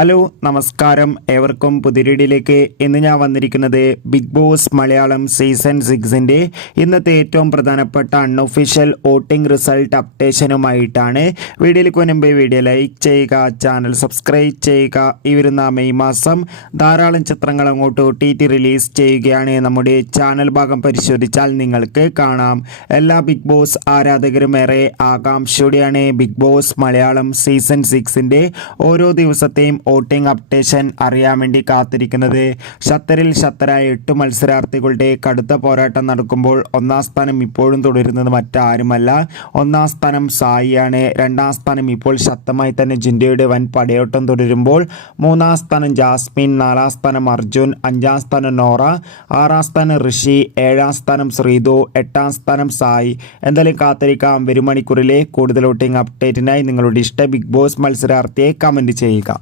Hello നമസ്കാരം, ഏവർക്കും പുതിരിടിയിലേക്ക്. ഇന്ന് ഞാൻ വന്നിരിക്കുന്നത് ബിഗ് ബോസ് മലയാളം സീസൺ 6ൻ്റെ ഇന്നത്തെ ഏറ്റവും പ്രധാനപ്പെട്ട അൺഒഫീഷ്യൽ വോട്ടിംഗ് റിസൾട്ട് അപ്ഡേഷനുമായിട്ടാണ്. വീഡിയോയിലേക്ക് മുൻപ് വീഡിയോ ലൈക്ക് ചെയ്യുക, ചാനൽ സബ്സ്ക്രൈബ് ചെയ്യുക. ഈ വരുന്ന മെയ് മാസം ധാരാളം ചിത്രങ്ങൾ അങ്ങോട്ട് OTT റിലീസ് ചെയ്യുകയാണ്. നമ്മുടെ ചാനൽ ഭാഗം പരിശോധിച്ചാൽ നിങ്ങൾക്ക് കാണാം. എല്ലാ ബിഗ് ബോസ് ആരാധകരും ഏറെ ആകാംക്ഷയോടെയാണ് ബിഗ് ബോസ് മലയാളം സീസൺ 6ൻ്റെ ഓരോ ദിവസത്തെയും വോട്ടിംഗ് അപ്ഡേഷൻ അറിയാൻ വേണ്ടി കാത്തിരിക്കുന്നത്. ഷത്തറിൽ ഷത്തരായ 8 മത്സരാർത്ഥികളുടെ കടുത്ത പോരാട്ടം നടക്കുമ്പോൾ ഒന്നാം സ്ഥാനം ഇപ്പോഴും തുടരുന്നത് മറ്റാരുമല്ല, ഒന്നാം സ്ഥാനം സായിയാണ്. രണ്ടാം സ്ഥാനം ഇപ്പോൾ ശക്തമായി തന്നെ ജിൻഡോയുടെ വൻ പടയോട്ടം തുടരുമ്പോൾ മൂന്നാം സ്ഥാനം ജാസ്മിൻ, നാലാം സ്ഥാനം അർജുൻ, അഞ്ചാം സ്ഥാനം നോറ, ആറാം സ്ഥാനം ഋഷി, ഏഴാം സ്ഥാനം ശ്രീതു, എട്ടാം സ്ഥാനം സായി. എന്തായാലും കാത്തിരിക്കാം. വരും മണിക്കൂറിലെ കൂടുതൽ വോട്ടിംഗ് അപ്ഡേറ്റിനായി നിങ്ങളുടെ ഇഷ്ട ബിഗ് ബോസ് മത്സരാർത്ഥിയെ കമൻറ്റ് ചെയ്യുക.